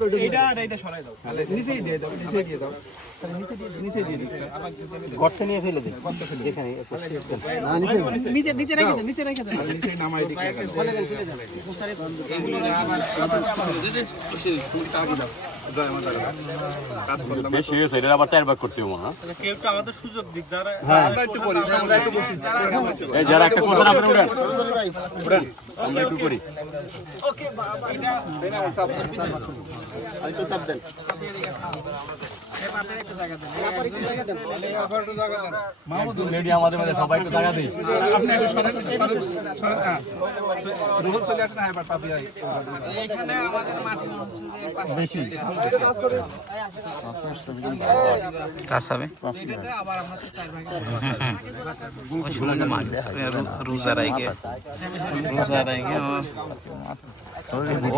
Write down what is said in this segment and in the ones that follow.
এইটা সরাই দাও, নিচেই দিয়ে দাও, নিচে দিয়ে দাও, নিচে দিয়ে দিচ্ছি। গর্তে নিয়ে ফেলে দিন যেখানে না নিচে নিচে রেখে দেন, নিচে রেখে দেন। নিচে নামাই দিই। বেশি হয়েছে, এটা আবার 4 ভাগ করতে হবে না? কেউ একটু আমাদের সুযোগ দিক, যারা আমরা একটু বলি, আমরা একটু বসি। এই যারা একটা কথা না উঠেন, উঠেন, আমরা একটু করি। ওকে বাবা, এটা একটু চাপ দেন। লেডি আমাদের মধ্যে সবাই একটু জায়গা দিই। আপনি একটু সরেন, রুহুল চলে আসেন, এবার পাবি এখানে আমাদের মাটি বেশি কাসাবে এটাতে আবার আমরা 4 ভাগে রোজা রাইগে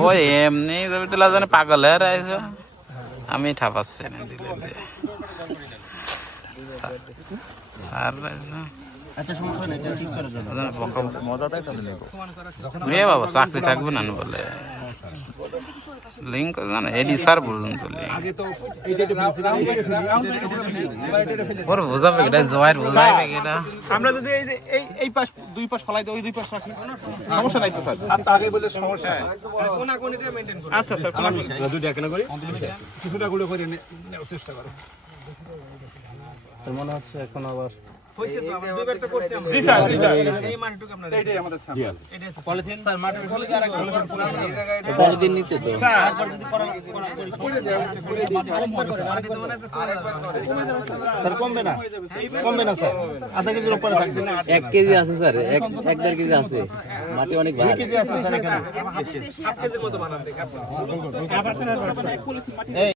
ও এমনি রবিতুল্লাহ জানে পাগল হয়ে রয়েছে। আমি ঠাপাচ্ছি না দিলে আচ্ছা সমস্যা নেই, এটা ঠিক করে দেন। বাবা চাকরি থাকবে না বলে লিঙ্ক জানো এডি স্যার বলুন তো লিঙ্ক আগে তো এইটা ওর বোঝাবে এটা জয়ের বোঝাবে এটা আমরা যদি এই যে এই পাশ দুই পাশ ফলাই দিই, ওই দুই পাশ রাখি, সমস্যা নাই তো স্যার। আপনি আগে বলে সমস্যা নাই। কোনা কোনিটা মেইনটেইন করুন। আচ্ছা স্যার, কোন বিষয় দুইটা কেন করি, কিছুটা গুলো করে নেওয়ার চেষ্টা করো। তোর মনে হচ্ছে এখন আবার হইছে তো, আমরা দুইবার তো করছি আমরা। জি স্যার, জি স্যার, এই মাটিটুকু আপনারা এইটাই আমাদের সামনে। পলিথিন স্যার মাটির পলিথিন আর পলিথিন নিচে তো স্যার স্যার কমবে না, কমবে না স্যার, আধা কেজির উপরে থাকবে। 1 কেজি আছে স্যার, 1.5 কেজি আছে, মাটি অনেক 2 ভালো। কেজি আছে স্যার এখানে। হাফ কেজির মতো বানান দেখি। এই